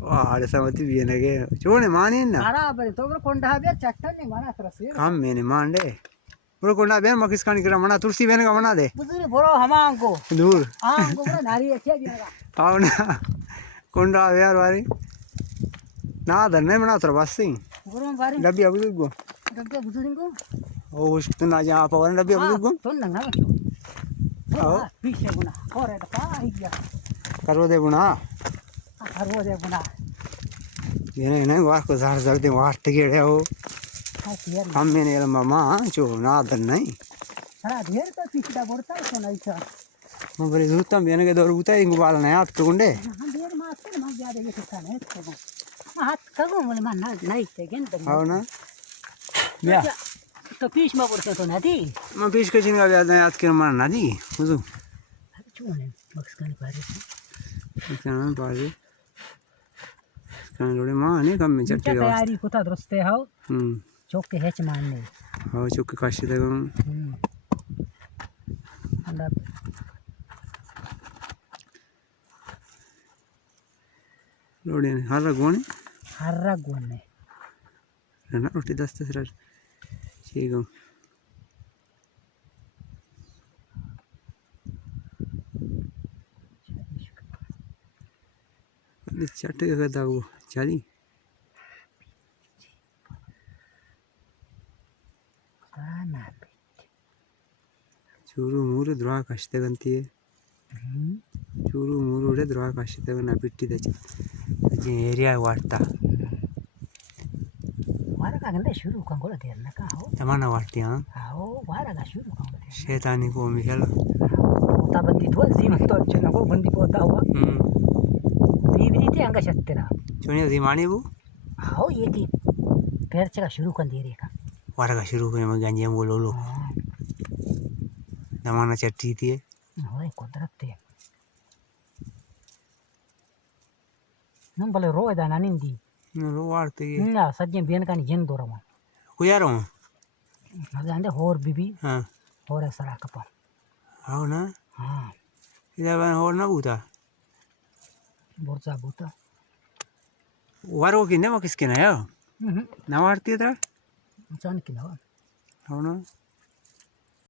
वाह समझती भी है ना के चोने माने ना बराबर तो कोंडा बे चट्टन नहीं माना तरसे हम मैंने मान दे पूरा कोंडा बेन मकिस कानी करा मना तुलसी बेन का मना दे बुजुर्ग बोरो हमां को दूर हां को बड़ा नारी है दिया आओ ना कोंडा यार वारी ना धरने मना तर बस ही बोरो बारी डब्बी अबू गो डब्बे बुजुर्ग को ओ उस तो ना जा पावन डब्बी अबू गो तो ना आओ पीछे गुना और का आई गया करो दे बुना करो दे बुना ये नहीं वाह को जार जल्दी वाह टिकेट है वो हम मैंने मामा जो ना धर नहीं सारा ढेर तो पिछड़ा बोलता है तो नहीं था मैं बड़े दूर तक मैंने के दौर बुता इंगु बाल नहीं हाथ तो गुंडे हां ढेर मार से मार जा रही है किसान है तो हाथ करो बोले मार नहीं थे गेन आओ ना या तो पीछ में बोलते तो नदी मैं पीछ के चिंगा याद नहीं याद कर मार नदी बुझो चुने बक्स कान पारे कान पारे कान लोड़े मां नहीं कम में चट्टे का तैयारी कोता दरस्ते हो चौक के हेच मानने हां चौक के काशी तक अंडा लोड़े हर गोने ना रोटी दस्ते सर ठीक है चट्टे का करता वो चली चूरू मूरू द्रोह कष्ट गंती है चूरू मूरू रे द्रोह कष्ट गना पिट्टी दच जे एरिया वाटता वारा का गंदे शुरू का गोला देर ना का हो तमाना वाटती हां आओ वारा का शुरू का गोला शैतानी को मिखल होता बंदी तो जीवन तो अच्छा को बंदी पोता हुआ दीवरी ते अंग छत्तेरा चुनी दी मानी वो आओ ये थी पैर चका शुरू कर दे रे का वारा का शुरू में गंजे बोलो लो तमाना चट्टी थी होए कुदरत ते नम भले रो दाना निंदी रो वारते ना सज्जे बेन का जन दो रमा को यार हूं ना जानदे होर बीबी हां होर सरा कपल आओ ना हां इधर होर ना बूता बोरचा बूता वारो की ने किसके ना यो ना वारती था अचानक ना हो ना